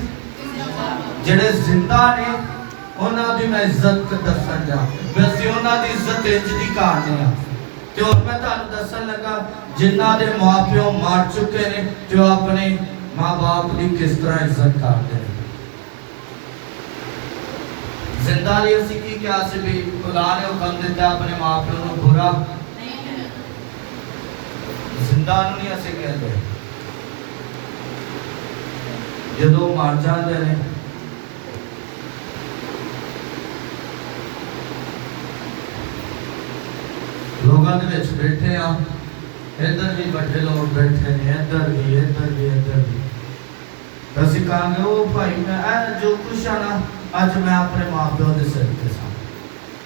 ਜਿਹੜੇ ਜ਼ਿੰਦਾ ਨੇ ਉਹਨਾਂ ਦੀ ਮੈਂ ਇੱਜ਼ਤ ਦੱਸਣ ਜਾ, ਵੈਸੇ ਉਹਨਾਂ ਦੀ ਇੱਜ਼ਤ ਇੰਜ ਦੀ ਕਰਨੀ ਆ। ਤੇ ਹੁਣ ਮੈਂ ਤੁਹਾਨੂੰ ਦੱਸਣ ਲੱਗਾ ਜਿਨ੍ਹਾਂ ਦੇ ਮਾਪਿਓ ਮਰ ਚੁੱਕੇ ਨੇ ਤੇ ਉਹ ਆਪਣੇ ਮਾਂ-ਬਾਪ ਦੀ ਕਿਸ ਤਰ੍ਹਾਂ ਇੱਜ਼ਤ ਕਰਦੇ ਨੇ। जिंदा लिए सीखी क्या से भी खुदा ने हुक्म दिता अपने मां प्यो को बुरा नहीं, जिंदा नहीं ऐसे कहते जदों मर जाते हैं लोगों के विच बैठे आ, इधर भी बड़े लोग बैठे ने, इधर भी इधर भी इधर भी। ਅਸੀਂ ਕਹਾਂਗੇ ਉਹ ਭਾਈ ਮੈਂ ਇਹ ਜੋ ਕੁਛ ਆ ਨਾ ਅੱਜ ਮੈਂ ਆਪਣੇ ਮਾਂ ਪਿਓ ਦੇ ਸਿਰ ਤੇ ਸਾਂ,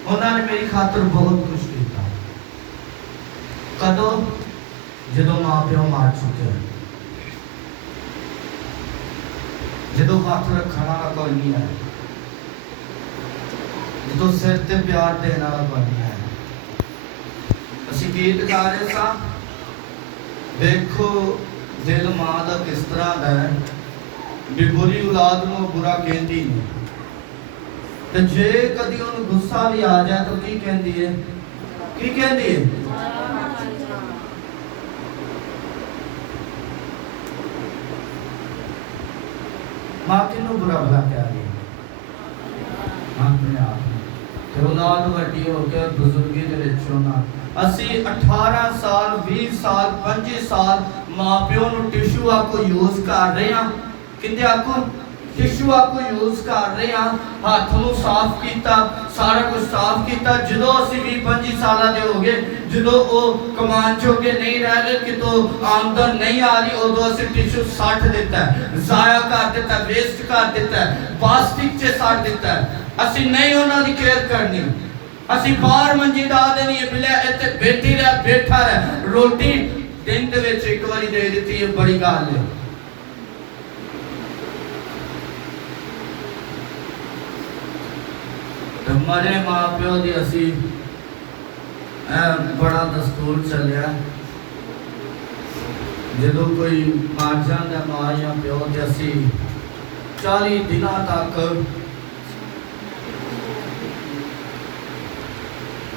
ਉਹਨਾਂ ਨੇ ਮੇਰੀ ਖਾਤਰ ਬਹੁਤ ਕੁਛ ਕੀਤਾ। ਕਦੋਂ? ਜਦੋਂ ਮਾਂ ਪਿਓ ਮਰ ਚੁੱਕੇ, ਜਦੋਂ ਹੱਥ ਰੱਖਣ ਵਾਲਾ ਕੋਈ ਨਹੀਂ ਹੈ, ਜਦੋਂ ਸਿਰ ਤੇ ਪਿਆਰ ਦੇਣ ਵਾਲਾ ਕੋਈ ਨਹੀਂ ਹੈ। ਅਸੀਂ ਗੀਤ ਗਾ ਰਹੇ ਸਾਂ, ਦੇਖੋ ਦਿਲ ਮਾਂ ਦਾ ਕਿਸ ਤਰ੍ਹਾਂ ਦਾ ਹੈ ਵੀ ਬੁਰੀ ਔਲਾਦ ਨੂੰ ਬੁਰਾ ਕਹਿੰਦੀ ਨਹੀਂ, ਤੇ ਜੇ ਕਦੀ ਉਹਨੂੰ ਗੁੱਸਾ ਵੀ ਆ ਜਾਏ ਤਾਂ ਕੀ ਕਹਿੰਦੀ ਹੈ? ਕੀ ਕਹਿੰਦੀ ਹੈ? ਮਾਂ ਕਿਹਨੂੰ ਬੁਰਾ ਭਲਾ ਕਹਿ ਰਹੀ ਹੈ? ਆਪਣੇ ਆਪ ਤੇ ਔਲਾਦ ਵੱਡੀ ਹੋ ਕੇ ਬਜ਼ੁਰਗੀ ਦੇ ਵਿੱਚ ਉਹਨਾਂ ਅਸੀਂ 18 ਸਾਲ 20 ਸਾਲ 25 ਸਾਲ ਮਾਂ ਪਿਓ ਨੂੰ ਟਿਸ਼ੂ ਆਕੋ ਯੂਜ਼ ਕਰ ਰਹੇ ਹਾਂ। किंदे आको टिश्यू आको यूज कर रहे हैं, हाथ नूं साफ किया, सारा कुछ साफ किया। जो असी 20-25 साल के हो गए, जो वो कमान जोगे नहीं रह गए, कितों आमदन नहीं आ रही, उदों असी टिश्यू सट दिता है, जाया कर दिता, वेस्ट कर दिता है, प्लास्टिक च सट दिता है। असी नहीं उन्हां दी केयर करनी, असी बाहर मंजी डा देनी है, बिले इत्थे बैठी रह बैठा रह, रोटी दिन दे विच एक बारी दे दी है, बड़ी गल है। मरे मां प्यो की असी बड़ा दस्तूर चलिया, जो कोई मर जाता मां या प्यो तो असी 40 दिन तक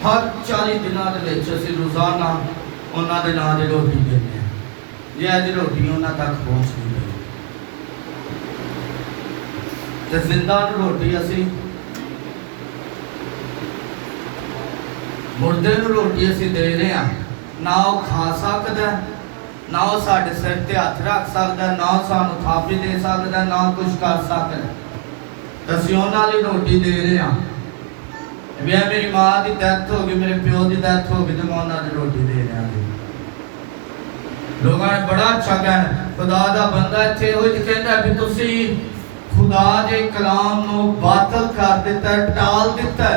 हर 40 दिनों के असी रोजाना उन्होंने नाम की रोटी देने, जे अज रोटी उन्होंने तक पहुँच नहीं गई तो जिंदा रोटी असी मुर्दे नूं रोटी असी दे रहे हैं, ना वो खा सकता, ना वो साडे सिर ते हथ रख सकता, ना सानू थापी दे सकता, ना कुछ कर सकता। असी उन्हां लई रोटी दे रहे हैं। वे मेरी मां की डेथ हो गई, मेरे प्यो की डेथ हो गई, तो मैं उन्हां दी रोटी दे रहा। लोगों ने बड़ा अच्छा कहना, खुदा दा बंदा इत्थे होई ते कहंदा भी तुसी खुदा दे कलाम नूं बातल कर दिता, टाल दिता।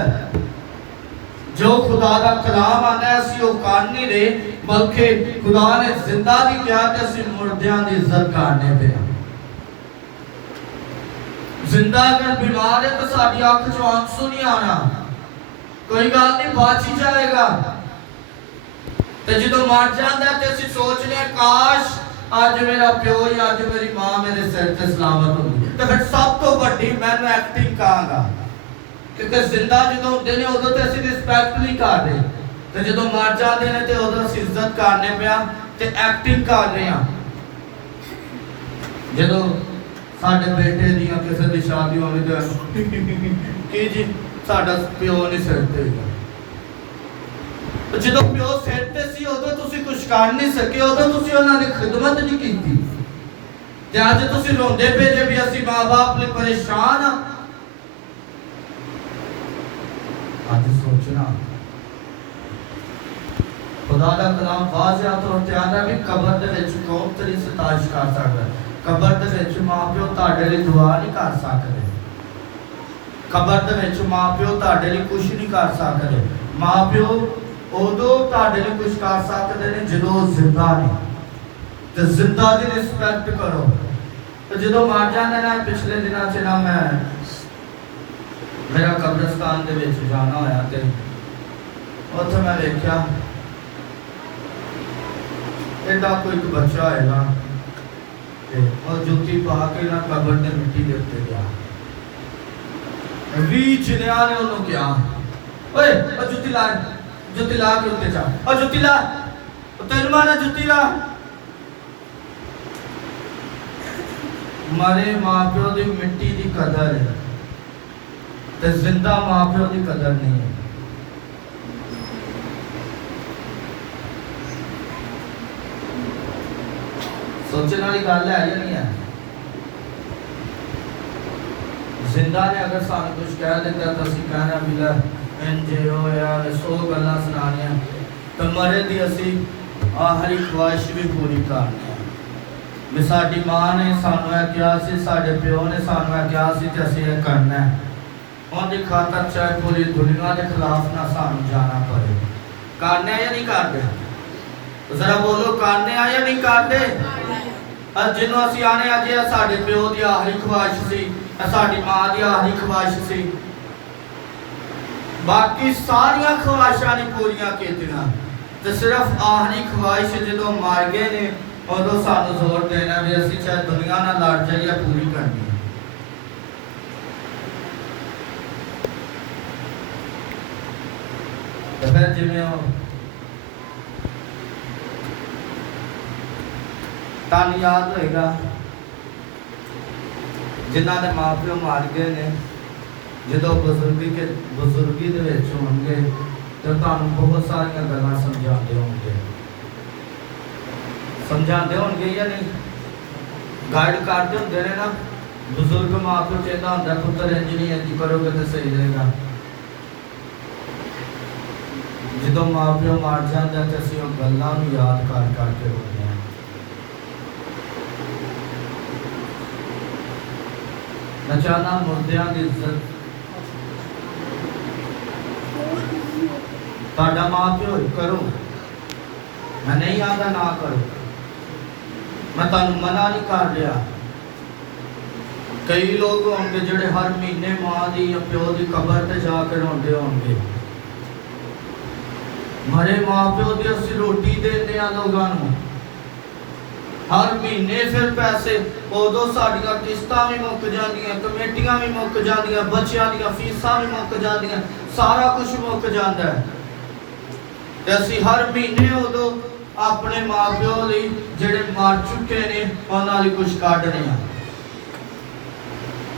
जो खुदा का कलाम आना है असी वो कर नहीं रहे, बल्कि खुदा ने जिंदा की क्या असी मुर्दियां की इज्जत करने पे। जिंदा अगर बीमार है तो साडी अख चों आंसू नहीं आना, कोई गल नहीं, बच ही जाएगा। तो जो मर जाता है तो असी सोचने काश अज मेरा प्यो या अज मेरी मां मेरे सिर ते सलामत होगी, तो फिर सब तो बड़ी मैं एक्टिंग कहांगा, क्योंकि जिंदा जो होंगे ने उदों तो असी रिस्पैक्ट नहीं कर रहे, ਤੇ ਜਦੋਂ ਮਰ ਜਾਂਦੇ ਨੇ ਤੇ ਉਦੋਂ ਅਸੀਂ ਇੱਜ਼ਤ ਕਰਨੇ ਪਿਆ ਤੇ ਐਕਟਿੰਗ ਕਰ ਰਹੇ ਹਾਂ। ਜਦੋਂ ਸਾਡੇ ਬੇਟੇ ਦੀਆਂ ਕਿਸੇ ਦੀ ਸ਼ਾਦੀ ਹੋਣੀ ਤੇ ਕੀ ਜੀ ਸਾਡਾ ਪਿਓ ਨਹੀਂ ਸਿਰ ਤੇ ਹੈਗਾ। ਜਦੋਂ ਪਿਓ ਸਿਰ ਤੇ ਸੀ ਉਦੋਂ ਤੁਸੀਂ ਕੁਝ ਕਰ ਨਹੀਂ ਸਕੇ, ਉਦੋਂ ਤੁਸੀਂ ਉਹਨਾਂ ਦੀ ਖਿਦਮਤ ਨਹੀਂ ਕੀਤੀ ਤੇ ਅੱਜ ਤੁਸੀਂ ਰੋਂਦੇ ਪਏ ਜੇ ਵੀ ਅਸੀਂ ਮਾਂ-ਬਾਪ ਲਈ ਪਰੇਸ਼ਾਨ ਆ। ਅੱਜ ਸੋਚਣਾ खुदा का कलाम वाज़िह तौर ते आंदा भी कबर दे विच कौम तेरी सताइश कर सकदा, कबर दे विच मां प्यो तुहाडे लई दुआ नहीं कर सकदे, कबर दे विच मां प्यो तुहाडे लई कुछ नहीं कर सकदे। मां प्यो उदों तुहाडे लई कुछ कर सकदे ने जदों जिंदा ने, ते जिंदा दी रिस्पैक्ट करो। ते जदों मर जांदे ना, पिछले दिनां च ना मैं मेरा कब्रिस्तान दे विच जाना होया ते उत्थे मैं देखिया एडा कोई एक बच्चा आएगा और जुत्ती पा के ना कबर ने मिट्टी दे उत्ते गया। 20 जनिया ने उन्होंने क्या ओए ओ जुत्ती ला के उत्ते जा, ओ जुत्ती ला, तेन माना जुत्ती ला। मरे मां प्यो दी मिट्टी दी कदर है ते जिंदा मां प्यो दी कदर नहीं है। सोचने वाली गल है या नहीं है? जिंदा ने अगर सानू कुछ कह देता तो असीं कहना भी ला इंजे होया 100 गल्लां सुनानियां, तो मरे दी असीं आखिरी ख्वाहिश भी पूरी करनी है भी साडी मां ने सानू यह कहा सी, साडे प्यो ने सानू यह कहा सी ते असीं यह करना है। उनकी खातर चाहे पूरी दुनिया के खिलाफ ना सानू जाना पड़े। करने या नहीं करते? जरा बोलो करने या नहीं करते? जिन्हों असीं आने अज साडे प्यो की आखिरी ख्वाहिश सी, साडी मां की आखिरी ख्वाहिश सी, बाकी सारिया ख्वाहिशां नहीं पूरियां कीतियां ते सिर्फ आखिरी ख्वाहिश जदों मर गए ने उदों सानू जोर देना भी असीं चाहे दुनिया नाल लड़ जाइए पूरी करनी है। ते फिर जिवें तानू याद होएगा जिन्हां दे मां प्यो मार गए ने, जदों बुजुर्गी दे विच होणगे तो तुहानू बहुत सारियां गल्लां समझाते होणगे या नहीं? गाइड करते होंदे ने ना बुजुर्ग मां प्यो कहंदा हुंदा पुत्तर इंज नहीं इंज करोगे तो सही रहेगा। जदों मां प्यो मार जांदा ते असीं ओह गल्लां नूं याद कर के रोंदे हां। मैं चाहना मुर्दियां की इज्जत ताड़ा मां प्यो करो, मैं नहीं आता ना करो, मैं तुहानू मना नहीं कर रहा। कई लोग होंगे जिहड़े हर महीने मां दी या प्यो की कबर ते जाके रोंदे होंगे। मरे मां प्यो की असीं रोटी देने आ लोगों नूं हर महीने, फिर पैसे उदों साडियां किस्तां भी मुक जांदियां, कमेटियां भी मुक जांदियां, बच्चियां दी फीसां भी मुक जांदियां, सारा कुछ मुक जांदा है ते असीं हर महीने उदों अपने मां प्यो लई जिहड़े मर चुके ने उन्हां लई कुछ कढने आ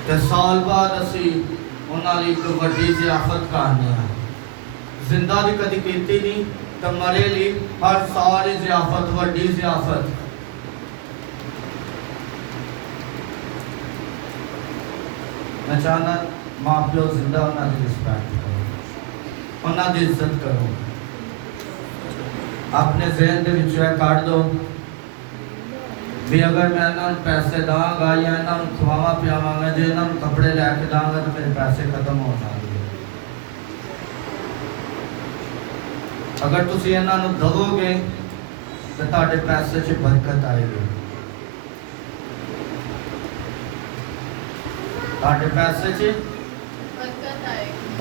ते साल बाद असीं उन्हां लई इक वड्डी ज़ियाफत करने आ। जिंदा दी कदी कीती नहीं ते मरे लई हर साल ज़ियाफत, वड्डी ज़ियाफत। मैं चाहना मां प्यो जिंदा उन्होंने रिस्पैक्ट करो, उन्होंने इज्जत करो। अपने जहन के विचों कढ़ दो भी अगर मैं इन्होंने पैसे दाँगा या इन्होंने खवावा पियावांगा, जो इन्होंने कपड़े लैके दाँगा तो मेरे पैसे खत्म हो जाएंगे। अगर तुम इन्होंने दवोगे तो तुहाडे पैसे च बरकत आएगी, तुहाडे पैसे च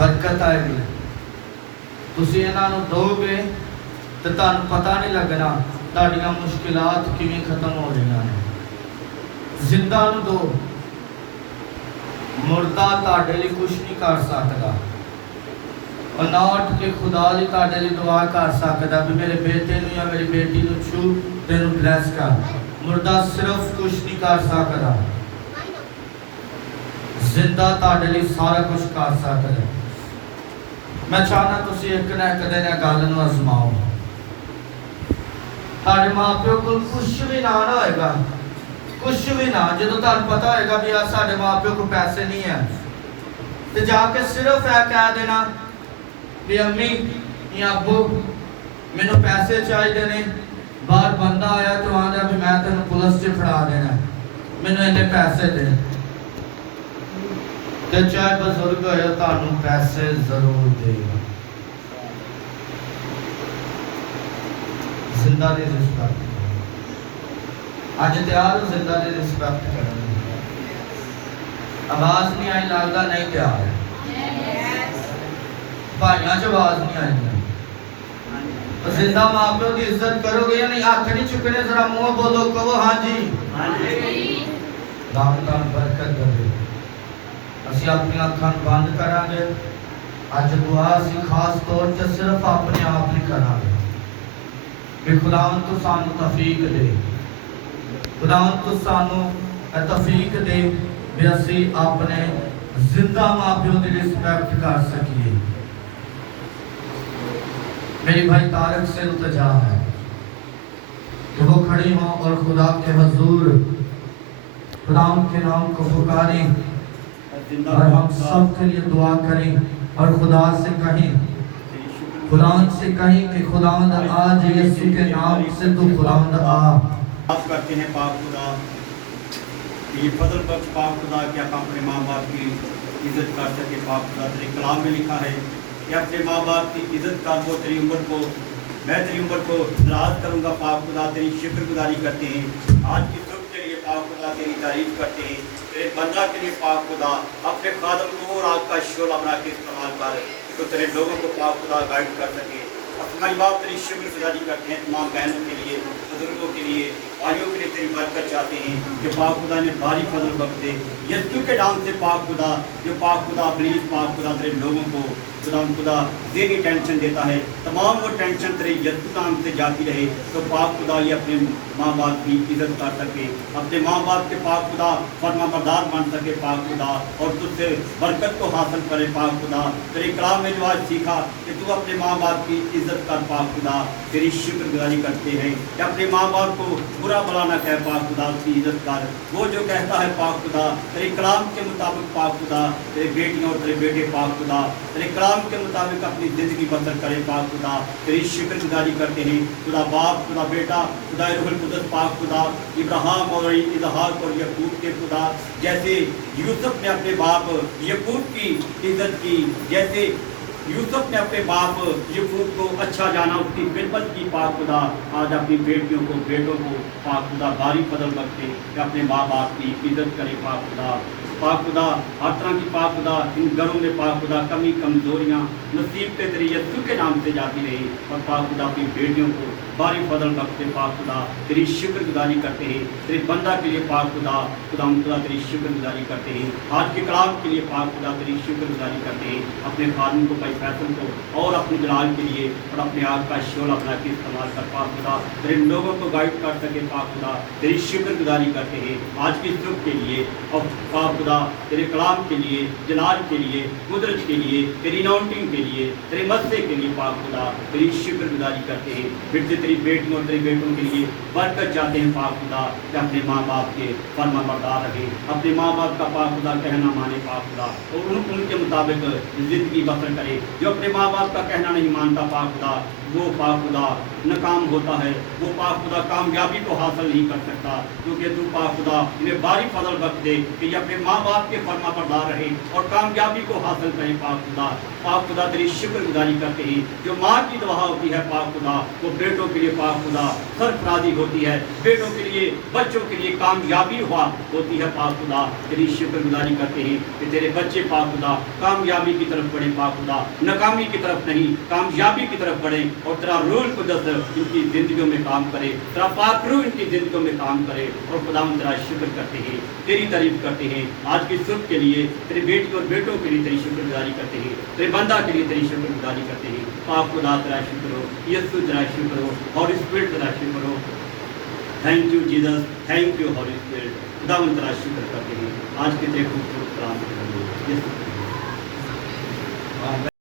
बरकत आएगी। तुसीं इन्हां नूं दोगे तो तुहानूं पता नहीं लगना तुहाडीआं मुश्किलात किवें खत्म हो रहीआं ने। जिंदा नूं दो, मुर्दा तुहाडे लई कुछ नहीं कर सकदा। और ना उठ के खुदा दी ताड़े ली दुआ कर सकता भी मेरे बेटे नूं या मेरी बेटी नूं छू तेनू ब्लैस कर। मुर्दा सिर्फ कुछ नहीं कर सकता, जिंदा ताड़े ली सारा कुछ कर सकता। मैं चाहना तुसी एक ना एक दिन गल नूं आजमाओ। ताड़े मां प्यो कोल कुछ भी ना होएगा, कुछ भी ना, जो तुहानूं पता होएगा भी आ साडे मां प्यो को पैसे नहीं है, तो जाके सिर्फ यह कह देना भी अम्मी या अब्बू मैनू पैसे चाहिए ने, बाहर बंदा आया तो आंदा भी मैं तेन पुलिस च फड़ा देना, मैनू इन्ने पैसे दे। तो चाहे बुजुर्ग होए तुहानू पैसे जरूर देगा। जिंदा दी रिस्पेक्ट अज तैयार हो, जिंदा दी रिस्पेक्ट करने। आवाज नहीं आई, लगता नहीं तैयार है। भाइयों च आवाज नहीं आई। तो जिंदा मां प्यो की इज्जत करोगे या नहीं? हाथ नहीं चुकने, जरा मुंह बोलो, कहो हाँ जी। दान बरकत दे। असि अपनी अखां बंद करांगे। अज दुआ असी खास तौर से सिर्फ अपने आप नहीं करांगे कि खुदावन तू सानू तौफीक दे, खुदावन तू सानू तौफीक दे भी असी अपने जिंदा मां प्यो की रिस्पेक्ट कर सकिए। मेरी भाई तारक से इल्तिजा है कि वो खड़ी हों और खुदा के हुजूर खुदा के नाम को पुकारें और हम सब के लिए दुआ करें और खुदा से कहें, खुदा से कहें कि खुदावंद आज यीशु के नाम से तू खुदावंद आ। आप करते हैं पाक खुदा, ये फजल बख्श पाक खुदा कि आप अपने माँ बाप की इज्जत कर सके। पाक खुदा तेरे कलाम में लिखा है कि अपने माँ बाप की इज्जत कर वो, तेरी उम्र को मैं तेरी उम्र को दराज करूँगा। पाक खुदा तेरी शुक्रगुजारी करते हैं आज की सुबह के लिए। पाक खुदा तेरी तारीफ करते हैं तेरे बंदा के लिए। पाक खुदा अपने खादम को और आग का शोला बना के इस्तेमाल कर, तो तेरे लोगों को पाक खुदा गाइड कर सके। हमारी बाप तेरी शुक्रगुजारी करते हैं तमाम बहनों के लिए, बुजुर्गों के लिए, भाइयों के लिए तेरी बरकत चाहते हैं कि पाक खुदा ने भारी फजल बख्श दे यीशु के नाम से। पाक खुदा जो पाक खुदा प्लीज पाक खुदा तेरे लोगों को खुदा ज़हनी टेंशन देता है, तमाम वो टेंशन तेरे यीशु नाम से जाती रहे। तो पाक खुदा ये अपने माँ बाप की इज्जत कर सके, अपने माँ बाप के पाक खुदा फरमाबरदार बन सके पाक खुदा, और तुझसे बरकत को हासिल करे। पाक खुदा तेरे कलाम में जो आज सीखा कि तू अपने माँ बाप की इज्जत कर। पाक खुदा तेरी शुक्रगुजारी करते हैं कि अपने माँ बाप को बुरा भला न कहे। पाक खुदा उसकी इज्जत कर। वो जो कहता है पाक खुदा तेरे कलाम के मुताबिक पाक खुदा तेरे बेटियों और तेरे बेटे पाक खुदा तेरे कलाम के मुताबिक अपनी ज़िंदगी बसर करे। पाक खुदा तेरी शुक्रगुजारी करते हैं। खुदा बाप, खुदा बेटा, खुदा रूहुल कुद्दस पाक खुदा इब्राहिम और इसहाक और याकूब के खुदा जैसे यूसुफ ने अपने बाप याकूब की इज्जत की, जैसे यूसुफ ने अपने बाप याकूब को अच्छा जाना, उसकी खिदमत की। पाक खुदा आज अपनी बेटियों को बेटों को पाक खुदा भारी फजल बख्शे कि अपने माँ बाप की इज्जत करे। पाक खुदा हर तरह की पाक खुदा इन घरों में पाक खुदा कमी कमजोरियाँ मुसीबतें तेरे यीशु के नाम से जाती रही, और पाक खुदा अपनी बेटियों को भारी फजल बख्शे। पाक खुदा तेरी शुक्रगुजारी करते हैं तेरे बंदा के लिए। पाक खुदा तेरी शुक्रगुजारी करते हैं आज के कलाम के लिए। पाक खुदा तेरी शुक्रगुजारी करते हैं अपने खादम को, भाई फैसल को और अपने जलाल के लिए, और अपने आग का शोला बना के इस्तेमाल कर। पाक खुदा तेरे लोगों को गाइड कर सके। पाक खुदा तेरी शुक्रगुजारी करते हैं आज की सुबह के लिए, और पाक खुदा तेरे कलाम के लिए, जलाल के लिए, कुदरत के लिए, तेरी अनाउंटिंग के लिए, तेरे मस्से के लिए। पाक खुदा तेरी शुक्रगुजारी करते हैं फिर से तेरी बेटियों और तेरे बेटों के लिए बरकत चाहते हैं। पाक खुदा कि अपने माँ बाप के फरमाबरदार रहे, अपने माँ बाप का पाक खुदा कहना माने। पाक खुदा और उनके मुताबिक जिंदगी बसर करे। जो अपने माँ बाप का कहना नहीं मानता पाक खुदा वो पाक खुदा नाकाम होता है, वो पाक खुदा कामयाबी को हासिल नहीं कर सकता, क्योंकि तू पाक खुदा इन्हें भारी फजल बख्श दे कि ये अपने माँ बाप के फरमाबरदार रहे और कामयाबी को हासिल करें। पाक खुदा तेरी शुक्रगुजारी करते हैं। जो माँ की दुआ होती है पाक खुदा वो बेटों के लिए पाक खुदा सरफराजी होती है, बेटों के लिए, बच्चों के लिए कामयाबी हुआ होती है। पाक खुदा तेरी शुक्रगुजारी करते हैं कि तेरे बच्चे पाक खुदा कामयाबी की तरफ बढ़े। पाक खुदा नाकामी की तरफ नहीं, कामयाबी की तरफ बढ़े। और तेरा रूल कुदस इनकी ज़िंदगियों में काम करे, तेरा पाक रूह इनकी ज़िंदगियों में काम करे। और खुदावंद तेरा शुक्र करते हैं, तेरी तारीफ करते हैं आज की सुबह के लिए, तेरे बेटे और बेटों के लिए तेरी शुक्रगुजारी करते हैं, तेरे बंदा के लिए तेरी शुक्रगुजारी करते हैं। पाक खुदा तेरा शुक्र हो, यीशु तेरा शुक्र हो, हॉली स्पिरिट तेरा शुक्र हो। Thank you Jesus, thank you holy spirit. खुदावंद तेरा शुक्र करते हैं आज के तेरे खूबसूरत कलाम के लिए। यीशु